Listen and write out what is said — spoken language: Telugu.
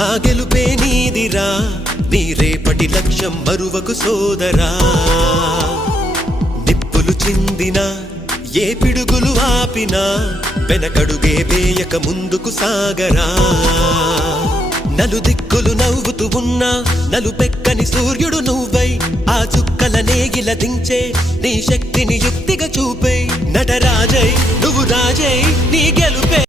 ఆ గెలుపే నీదిరా నీ రేపటి లక్ష్యం మరువకు సోదరా నిప్పులు చిందినా ఏ పిడుగులు ఆపినా వెనకడుగే వేయక ముందుకు సాగరా నలుదిక్కులు నవ్వుతూ ఉన్నా నలుపెక్కని సూర్యుడు నువ్వై ఆ చుక్కల నేగిల దించే నీ శక్తిని యుక్తిగా చూపే నటరాజై